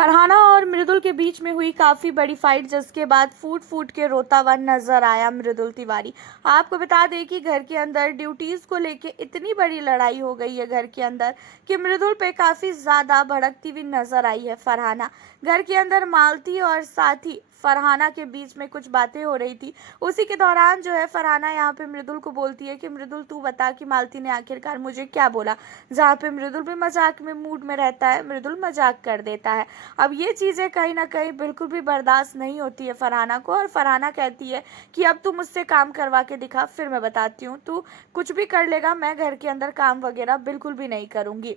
फरहाना और मृदुल के बीच में हुई काफी बड़ी फाइट, जिसके बाद फूट फूट के रोता हुआ नजर आया मृदुल तिवारी। आपको बता दें कि घर के अंदर ड्यूटीज को लेके इतनी बड़ी लड़ाई हो गई है घर के अंदर कि मृदुल पे काफी ज्यादा भड़कती हुई नजर आई है फरहाना। घर के अंदर मालती और साथ ही फरहाना के बीच में कुछ बातें हो रही थी। उसी के दौरान जो है फरहाना यहाँ पे मृदुल को बोलती है कि मृदुल तू बता कि मालती ने आखिरकार मुझे क्या बोला। जहाँ पे मृदुल भी मजाक में मूड में रहता है, मृदुल मजाक कर देता है। अब ये चीज़ें कहीं ना कहीं बिल्कुल भी बर्दाश्त नहीं होती है फरहाना को, और फरहाना कहती है कि अब तू मुझसे काम करवा के दिखा, फिर मैं बताती हूँ। तू कुछ भी कर लेगा, मैं घर के अंदर काम वगैरह बिल्कुल भी नहीं करूँगी।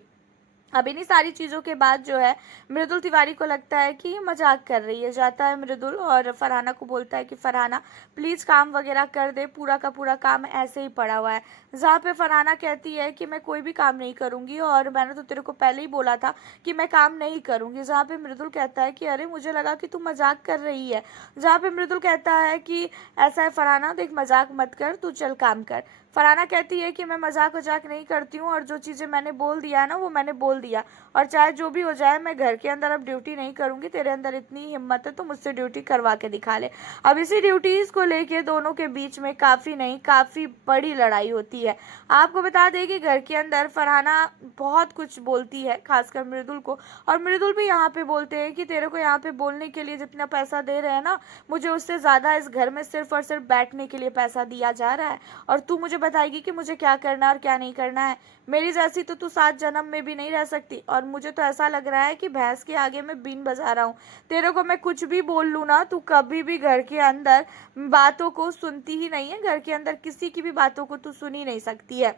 अब इन्हीं सारी चीज़ों के बाद जो है मृदुल तिवारी को लगता है कि ये मजाक कर रही है। जाता है मृदुल और फरहाना को बोलता है कि फरहाना प्लीज़ काम वगैरह कर दे, पूरा का पूरा काम ऐसे ही पड़ा हुआ है। जहाँ पे फरहाना कहती है कि मैं कोई भी काम नहीं करूँगी और मैंने तो तेरे को पहले ही बोला था कि मैं काम नहीं करूँगी। जहाँ पे मृदुल कहता है कि अरे मुझे लगा कि तू मजाक कर रही है। जहाँ पे मृदुल कहता है कि ऐसा है फरहाना, देख मजाक मत कर, तू चल काम कर। फरहाना कहती है कि मैं मजाक वजाक नहीं करती हूँ और जो चीज़ें मैंने बोल दिया है ना वो मैंने बोल दिया, और चाहे जो भी हो जाए मैं घर के अंदर अब ड्यूटी नहीं करूँगी। तेरे अंदर इतनी हिम्मत है तो मुझसे ड्यूटी करवा के दिखा ले। अब इसी ड्यूटीज़ को लेके दोनों के बीच में काफ़ी नहीं काफ़ी बड़ी लड़ाई होती है। आपको बता दें कि घर के अंदर फरहाना बहुत कुछ बोलती है, खासकर मृदुल को, और मृदुल भी यहाँ पे बोलते हैं कि तेरे को यहाँ पे बोलने के लिए जितना पैसा दे रहे हैं ना, मुझे उससे ज़्यादा इस घर में सिर्फ और सिर्फ बैठने के लिए पैसा दिया जा रहा है, और तू मुझे बताएगी कि मुझे क्या करना और क्या नहीं करना है। मेरी जैसी तो तू 7 जन्म में भी नहीं रह सकती, और मुझे तो ऐसा लग रहा है कि भैंस के आगे मैं बीन बजा रहा हूँ। तेरे को मैं कुछ भी बोल लूँ ना, तू कभी भी घर के अंदर बातों को सुनती ही नहीं है। घर के अंदर किसी की भी बातों को तू सुन ही नहीं सकती है।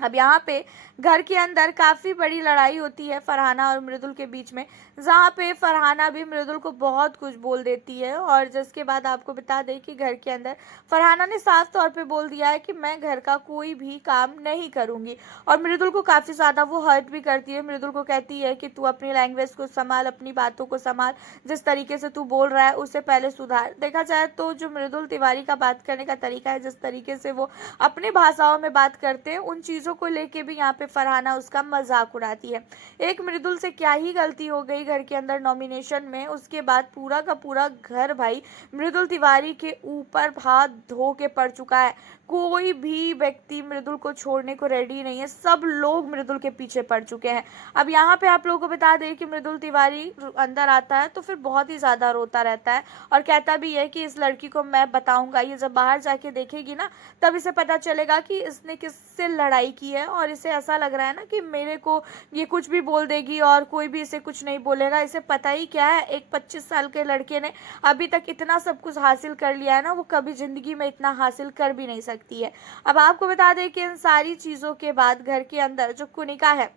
अब यहाँ पे घर के अंदर काफ़ी बड़ी लड़ाई होती है फरहाना और मृदुल के बीच में, जहाँ पे फरहाना भी मृदुल को बहुत कुछ बोल देती है। और जिसके बाद आपको बता दें कि घर के अंदर फरहाना ने साफ तौर पे बोल दिया है कि मैं घर का कोई भी काम नहीं करूँगी, और मृदुल को काफ़ी ज़्यादा वो हर्ट भी करती है। मृदुल को कहती है कि तू अपनी लैंग्वेज को संभाल, अपनी बातों को संभाल, जिस तरीके से तू बोल रहा है उससे पहले सुधार। देखा जाए तो जो मृदुल तिवारी का बात करने का तरीका है, जिस तरीके से वो अपनी भाषाओं में बात करते हैं, उन चीज़ों को लेके भी यहाँ पे फरहाना उसका मजाक उड़ाती है। एक मृदुल से क्या ही गलती हो गई घर के अंदर नॉमिनेशन में, उसके बाद पूरा का पूरा घर भाई मृदुल तिवारी के ऊपर हाथ धो के पड़ चुका है। कोई भी व्यक्ति मृदुल को छोड़ने को रेडी नहीं है, सब लोग मृदुल के पीछे पड़ चुके हैं। अब यहाँ पे आप लोगों को बता दें कि मृदुल तिवारी अंदर आता है तो फिर बहुत ही ज़्यादा रोता रहता है, और कहता भी है कि इस लड़की को मैं बताऊंगा, ये जब बाहर जाके देखेगी ना तब इसे पता चलेगा कि इसने किससे लड़ाई की है, और इसे ऐसा लग रहा है ना कि मेरे को ये कुछ भी बोल देगी और कोई भी इसे कुछ नहीं बोलेगा। इसे पता ही क्या है, एक 25 साल के लड़के ने अभी तक इतना सब कुछ हासिल कर लिया है ना, वो कभी जिंदगी में इतना हासिल कर भी नहीं सकती है। अब आपको बता दें कि इन सारी चीज़ों के बाद घर के अंदर जो कुनिका है,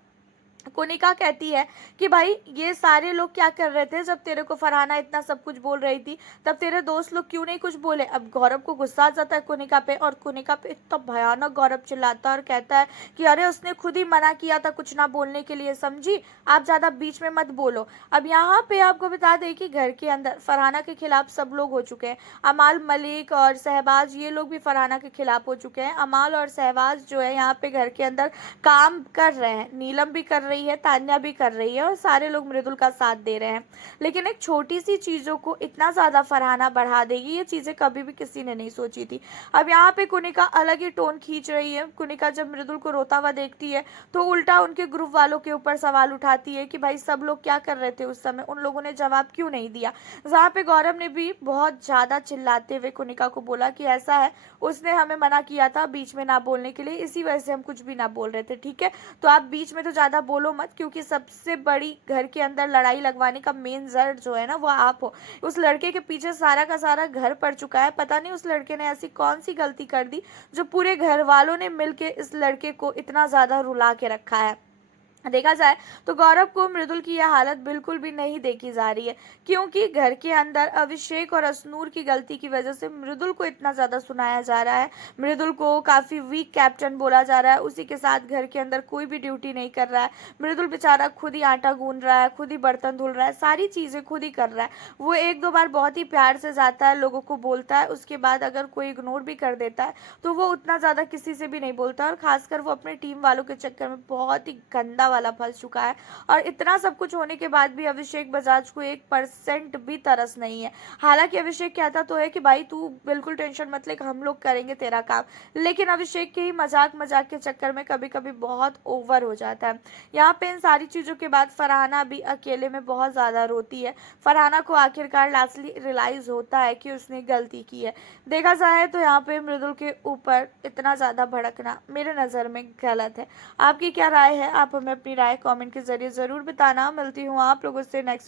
कुनिका कहती है कि भाई ये सारे लोग क्या कर रहे थे जब तेरे को फरहाना इतना सब कुछ बोल रही थी, तब तेरे दोस्त लोग क्यों नहीं कुछ बोले। अब गौरव को गुस्सा आ जाता है कुनिका पे, और कुनिका पे इतना भयानक गौरव चिल्लाता है और कहता है कि अरे उसने खुद ही मना किया था कुछ ना बोलने के लिए, समझी, आप ज़्यादा बीच में मत बोलो। अब यहाँ पे आपको बता दें कि घर के अंदर फरहाना के खिलाफ सब लोग हो चुके हैं। अमाल मलिक और शहबाज, ये लोग भी फरहाना के खिलाफ हो चुके हैं। अमाल और शहबाज जो है यहाँ पे घर के अंदर काम कर रहे हैं, नीलम भी कर रही है, तान्या भी कर रही है, और सारे लोग मृदुल का साथ दे रहे हैं। लेकिन एक छोटी सी चीज़ों को इतना ज़्यादा फरहाना बढ़ा देगी, ये चीज़ें कभी भी किसी ने नहीं सोची थी। अब यहाँ पे कुनिका अलग ही टोन खींच रही है। कुनिका जब मृदुल को रोता हुआ देखती है तो उल्टा उनके ग्रुप वालों के ऊपर सवाल उठाती है कि भाई सब लोग क्या कर रहे थे उस समय, उन लोगों ने जवाब क्यों नहीं दिया। जहाँ पे गौरव ने भी बहुत ज़्यादा चिल्लाते हुए कुनिका को बोला कि ऐसा है, उसने हमें मना किया था बीच में ना बोलने के लिए, इसी वजह से हम कुछ भी ना बोल रहे थे, ठीक है, तो आप बीच में तो ज़्यादा बोलो मत, क्योंकि सबसे बड़ी घर के अंदर लड़ाई लगवाने का मेन जड़ जो है ना वो आप हो। उस लड़के के पीछे सारा का सारा घर पड़ चुका है, पता नहीं उस लड़के ने ऐसी कौन सी गलती कर दी जो पूरे घर वालों ने मिलके इस लड़के को इतना ज़्यादा रुला के रखा है। देखा जाए तो गौरव को मृदुल की यह हालत बिल्कुल भी नहीं देखी जा रही है, क्योंकि घर के अंदर अभिषेक और असनूर की गलती की वजह से मृदुल को इतना ज़्यादा सुनाया जा रहा है, मृदुल को काफ़ी वीक कैप्टन बोला जा रहा है। उसी के साथ घर के अंदर कोई भी ड्यूटी नहीं कर रहा है। मृदुल बेचारा खुद ही आटा गूंद रहा है, खुद ही बर्तन धुल रहा है, सारी चीज़ें खुद ही कर रहा है। वो एक दो बार बहुत ही प्यार से जाता है, लोगों को बोलता है, उसके बाद अगर कोई इग्नोर भी कर देता है तो वो उतना ज़्यादा किसी से भी नहीं बोलता, और खासकर वो अपने टीम वालों के चक्कर में बहुत ही गंदा वाला फंस चुका है। और इतना सब कुछ होने के बाद भी अभिषेक बजाज को 1% भी तरस नहीं है। हालांकि अभिषेक कहता तो है कि भाई तू बिल्कुल टेंशन मत ले, हम लोग करेंगे तेरा काम, लेकिन अभिषेक के ही मजाक मजाक के चक्कर में कभी कभी बहुत ओवर हो जाता है। यहाँ पे इन सारी चीजों के बाद फरहाना भी अकेले में बहुत ज्यादा रोती है। फरहाना को आखिरकार लास्टली रियलाइज होता है कि उसने गलती की है। देखा जाए तो यहाँ पे मृदुल के ऊपर इतना ज्यादा भड़कना मेरे नज़र में गलत है। आपकी क्या राय है? आप हमें अपनी राय कमेंट के जरिए जरूर बताना। मिलती हूँ आप लोगों से नेक्स्ट